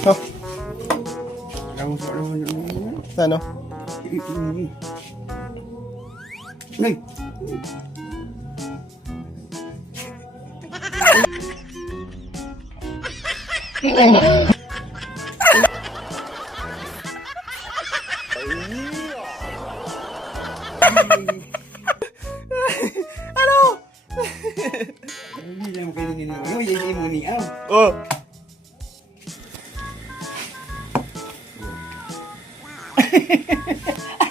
Oh, ano? Nay! Ano? Hindi lang kayo ninyo. Hindi mo ni Aw. Oh.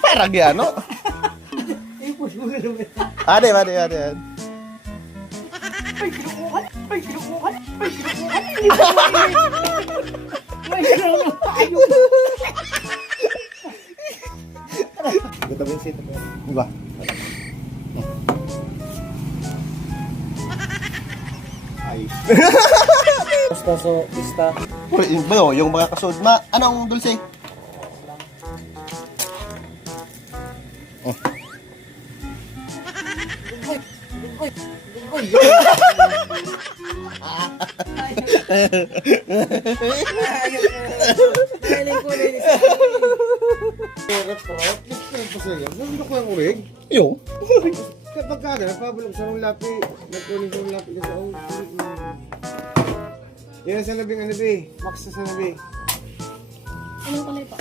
Parang ano? Ay, push mo na naman. Ade. Ay, kinukuhan. Ay, kinukuhan. Ay, kinukuhan. Ay, kinukuhan. Gusto mo yung sito ko? Diba? Ay. Basta so, pista. Yung ba yung mga kasod ma? Anong dulce? Oh. Yo. Kapag ka na, nagpabulog sa rong lapi, nagkunin sa rong lapi na sa ang... Yan ang sanabing ano ba eh, max sa sanabi. Anong kulay po?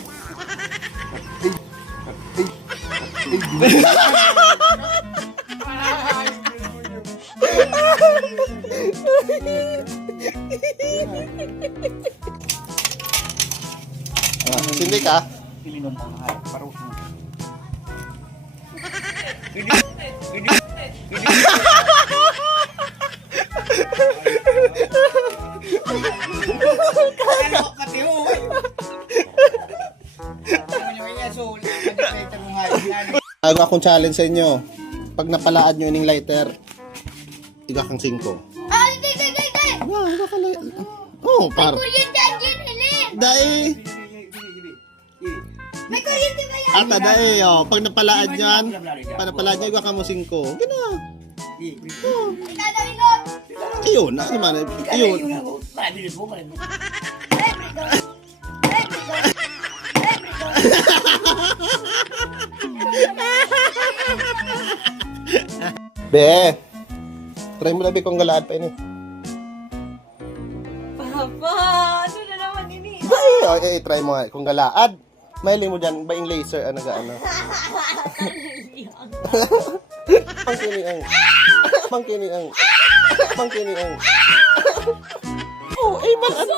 Sindi ka? Pilinom ang mahal, parang Bago akong challenge sa inyo. Pag napalaan nyo yung lighter, iga kang 5. Ah, hindi! Iga kang lighter. Oh, par. Kuryente ang ginilin! Dai. May kuryente ba yan? Ata dai, oh. Pag napalaan yan, pag napalaan nyo, iga kang mo 5. Gina. Dadawin ko! Iyon, na naman. Iyon. Be. Try mo na be kung galaan pa ini. Papa, ano na naman ini? Dai, try mo nga kung galaad. Mahiling mo dyan, ba yung laser, ano ga, ano? Pangkiniang. Oh, man, ano?